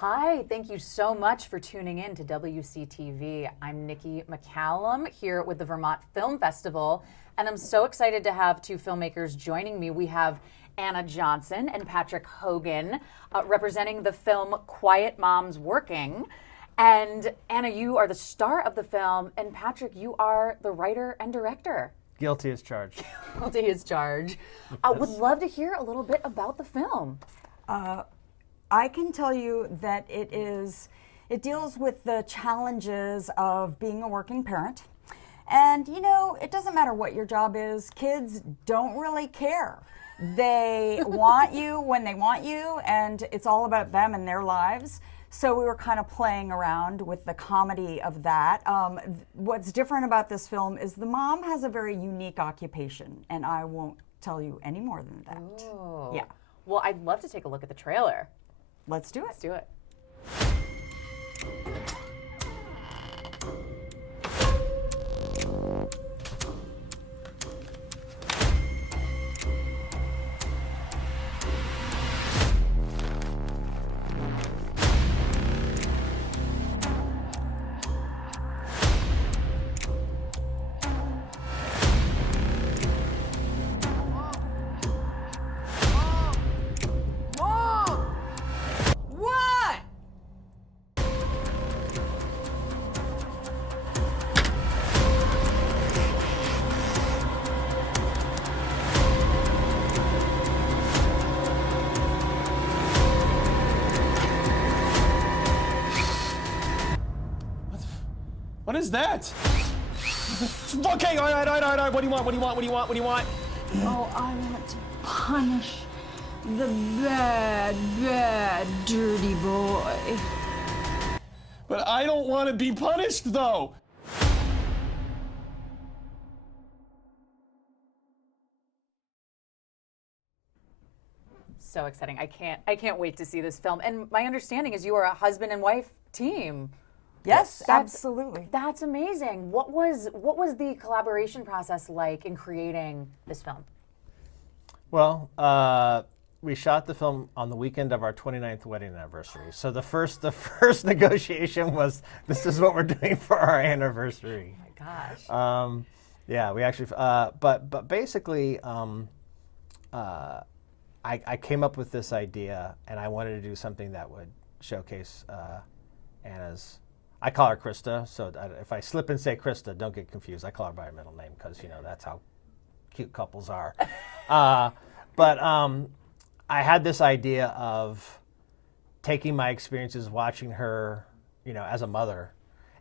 Hi, thank you so much for tuning in to WCTV. I'm Nikki McCallum here with the Vermont Film Festival, and I'm so excited to have two filmmakers joining me. We have Anna Johnson and Patrick Hogan representing the film Quiet Moms Working. And Anna, you are the star of the film, and Patrick, you are the writer and director. Guilty as charged. Guilty as charged. I would love to hear a little bit about the film. I can tell you that it deals with the challenges of being a working parent. And you know, it doesn't matter what your job is, kids don't really care. They want you when they want you, and it's all about them and their lives. So we were kind of playing around with the comedy of that. What's different about this film is the mom has a very unique occupation, and I won't tell you any more than that. Oh. Yeah. Well, I'd love to take a look at the trailer. Let's do it. Let's do it. What is that? Okay, all right. What do you want? Oh, I want to punish the bad, dirty boy. But I don't want to be punished, though. So exciting. I can't wait to see this film. And my understanding is you are a husband and wife team. Yes, absolutely. That's amazing. What was the collaboration process like in creating this film? Well, we shot the film on the weekend of our 29th wedding anniversary. So the first negotiation was, this is what we're doing for our anniversary. Oh my gosh. Yeah, we actually, but basically, I came up with this idea, and I wanted to do something that would showcase Anna's. I call her Krista, so if I slip and say Krista, don't get confused. I call her by her middle name because, you know, that's how cute couples are. But I had this idea of taking my experiences watching her, you know, as a mother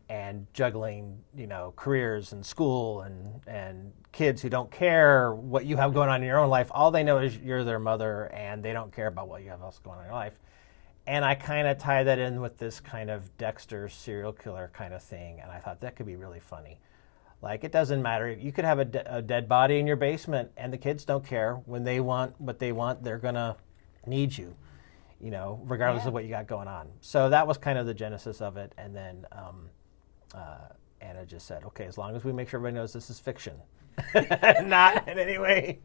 and juggling, you know, careers and school and kids who don't care what you have going on in your own life. All they know is you're their mother, and they don't care about what you have else going on in your life. And I kind of tie that in with this kind of Dexter serial killer kind of thing, and I thought that could be really funny. Like, it doesn't matter. You could have a dead body in your basement, and the kids don't care. When they want what they want, they're going to need you, you know, regardless of what you got going on. So that was kind of the genesis of it. And then Anna just said, okay, as long as we make sure everybody knows this is fiction, not in any way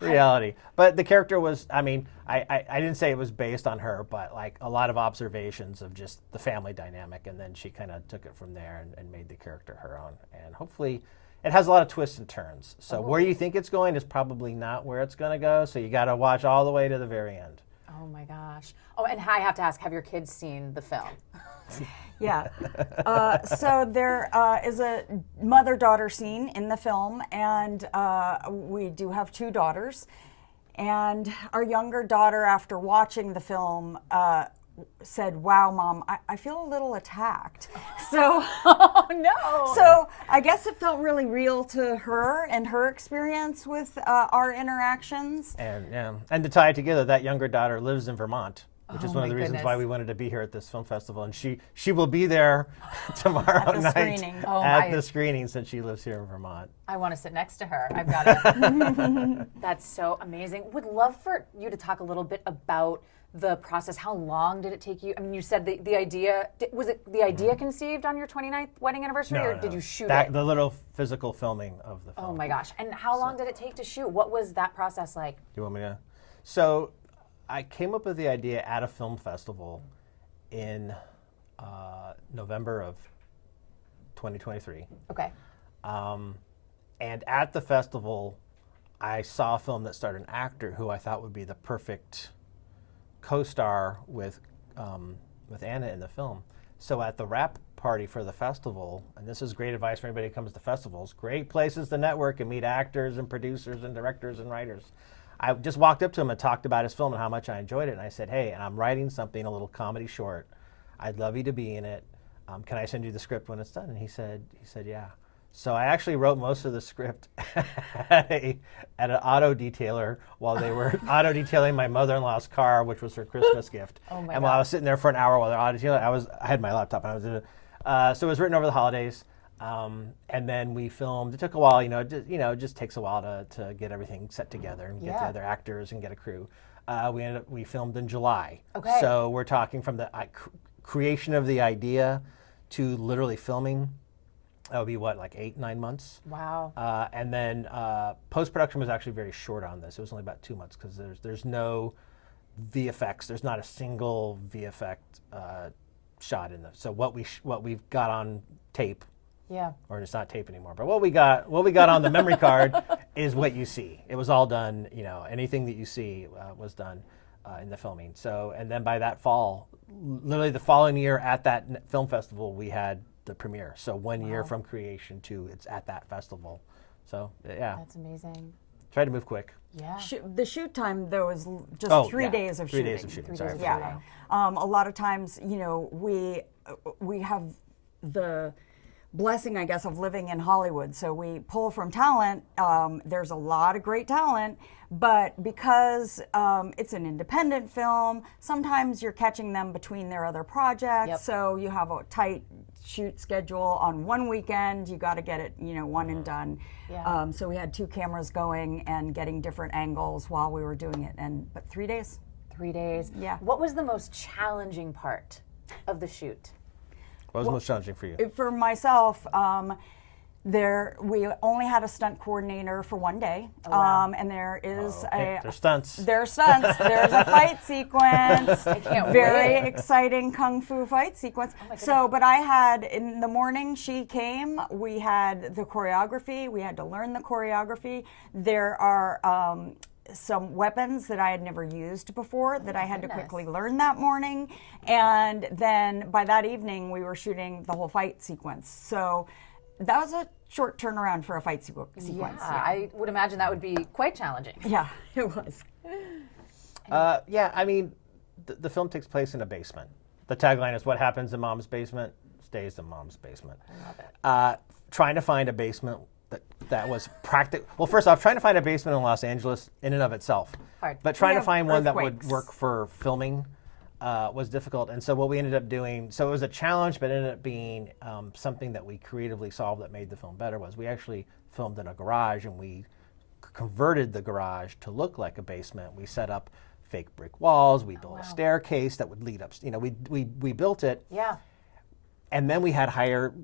reality. But the character was, I mean, I didn't say it was based on her, but like a lot of observations of just the family dynamic, and then she kind of took it from there and made the character her own. And hopefully it has a lot of twists and turns. So where you think it's going is probably not where it's going to go. So you got to watch all the way to the very end. Oh my gosh. Oh, and I have to ask, have your kids seen the film? Yeah. So there is a mother-daughter scene in the film, and we do have two daughters. And our younger daughter, after watching the film, said, "Wow, Mom, I feel a little attacked." So, Oh no. so I guess it felt really real to her and her experience with our interactions. And to tie it together, that younger daughter lives in Vermont, which is one of the reasons goodness. why we wanted to be here at this film festival. And she will be there tomorrow At the night screening. at the screening, since she lives here in Vermont. I want to sit next to her. I've got it. That's so amazing. Would love for you to talk a little bit about the process. How long did it take you? I mean, you said the idea, was it the idea conceived on your 29th wedding anniversary, or did you shoot it? The little physical filming of the film. Oh my gosh. And how long did it take to shoot? What was that process like? Do you want me to? So I came up with the idea at a film festival, in November of 2023. Okay. And at the festival, I saw a film that starred an actor who I thought would be the perfect co-star with Anna in the film. So at the wrap party for the festival, and this is great advice for anybody who comes to festivals, great places to network and meet actors and producers and directors and writers. I just walked up to him and talked about his film and how much I enjoyed it. And I said, hey, I'm writing something, a little comedy short. I'd love you to be in it. Can I send you the script when it's done? And he said, yeah. So I actually wrote most of the script at an auto detailer while they were auto detailing my mother-in-law's car, which was her Christmas gift. Oh my and while I God. was sitting there for an hour while they're auto detailing, I had my laptop and I was doing it. So it was written over the holidays. And then we filmed. It took a while, it just takes a while to get everything set together and get the other actors and get a crew. We filmed in July. Okay. So we're talking from the creation of the idea to literally filming. That would be like 8-9 months. Wow. And then post-production was actually very short on this. It was only about 2 months because there's no VFX. There's not a single VFX shot in this. So what we've got on tape. Yeah. Or it's not tape anymore. But what we got on the memory card is what you see. It was all done. Anything that you see was done in the filming. So, and then by that fall, literally the following year at that film festival, we had the premiere. So 1 year from creation to it's at that festival. So yeah, That's amazing. try to move quick. Yeah. The shoot time though is just 3 days of 3 shooting. days of shooting. 3 Sorry. days of for shooting. A lot of times, we have the blessing, I guess, of living in Hollywood. So we pull from talent. There's a lot of great talent, but because it's an independent film, sometimes you're catching them between their other projects. Yep. So you have a tight shoot schedule on one weekend. You got to get it, one and done. Yeah. So we had 2 cameras going and getting different angles while we were doing it. But 3 days. 3 days. Yeah. What was the most challenging part of the shoot? What was most challenging for you? For myself, we only had a stunt coordinator for 1 day, and there is There's stunts. There's stunts. There's a fight sequence. I can't Very wait. exciting kung fu fight sequence. But I had in the morning she came. We had the choreography. We had to learn the choreography. There are some weapons that I had never used before that I had to quickly learn that morning. And then by that evening, we were shooting the whole fight sequence. So that was a short turnaround for a fight sequence. Yeah, I would imagine that would be quite challenging. Yeah, it was. I mean, the film takes place in a basement. The tagline is, what happens in mom's basement stays in mom's basement. I love it. Trying to find a basement that was practical. Well, first off, trying to find a basement in Los Angeles in and of itself. Hard. But trying We to have find one that would earthquakes. work for filming was difficult. And so what we ended up doing, so it was a challenge, but it ended up being something that we creatively solved that made the film better, was we actually filmed in a garage and we converted the garage to look like a basement. We set up fake brick walls. We built a staircase that would lead up. We built it. Yeah. And then we had higher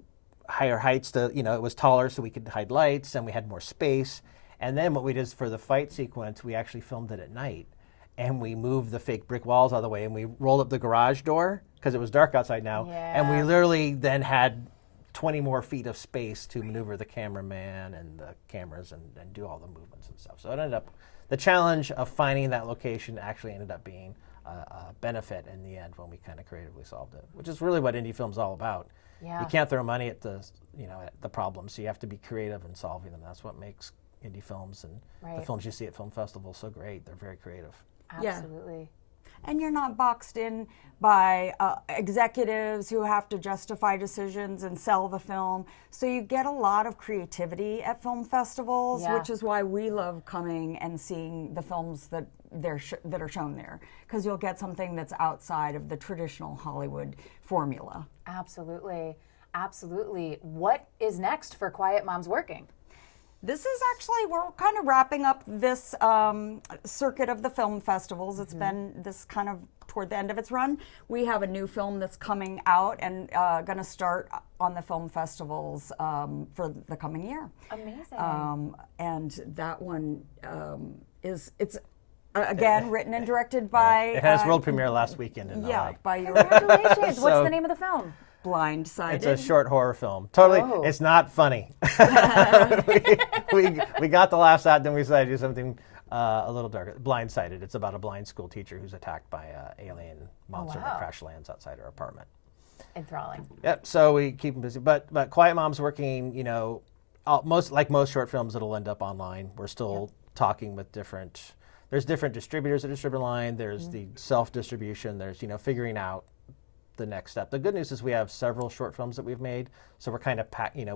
heights to, it was taller so we could hide lights and we had more space. And then what we did is for the fight sequence, we actually filmed it at night. And we moved the fake brick walls out of the way and we rolled up the garage door because it was dark outside now. And we Yeah. literally then had 20 more feet of space to maneuver the cameraman and the cameras and do all the movements and stuff. So it ended up, the challenge of finding that location actually ended up being a benefit in the end when we kind of creatively solved it, which is really what indie film's all about. Yeah. You can't throw money at the problems, so you have to be creative in solving them. That's what makes indie films and the Right. films you see at film festivals so great. They're very creative. Yeah. Absolutely. And you're not boxed in by executives who have to justify decisions and sell the film. So you get a lot of creativity at film festivals, Yeah. which is why we love coming and seeing the films that that are shown there, because you'll get something that's outside of the traditional Hollywood formula. Absolutely. Absolutely. What is next for Quiet Moms Working? This is actually, we're kind of wrapping up this circuit of the film festivals. It's been this kind of toward the end of its run. We have a new film that's coming out and going to start on the film festivals for the coming year. Amazing. And that one it's Again, written and directed by. It had its world premiere last weekend in Yeah, LA. by your Congratulations. What's So- the name of the film? Blindsided. It's a short horror film. Totally, Oh. it's not funny. we got the laughs out, then we decided to do something a little darker. Blindsided. It's about a blind school teacher who's attacked by an alien monster wow. that crash lands outside her apartment. Enthralling. Yep. So we keep them busy, but Quiet Mom's working. You know, most short films, it'll end up online. We're still talking with different. There's different distributors that distribute online. There's the self-distribution. There's figuring out the next step. The good news is we have several short films that we've made, so we're kind of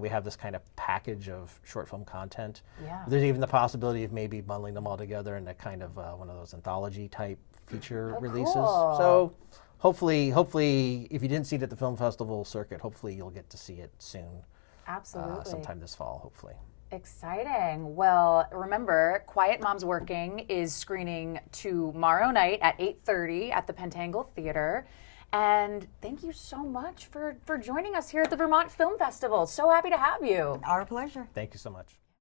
we have this kind of package of short film content. Yeah. There's even the possibility of maybe bundling them all together in a kind of one of those anthology type feature releases. cool. So hopefully, if you didn't see it at the film festival circuit, hopefully you'll get to see it soon. Absolutely. Sometime this fall, hopefully. Exciting. Well, remember, Quiet Mom's Working is screening tomorrow night at 8:30 at the Pentangle Theater. And thank you so much for joining us here at the Vermont Film Festival. So happy to have you. Our pleasure. Thank you so much.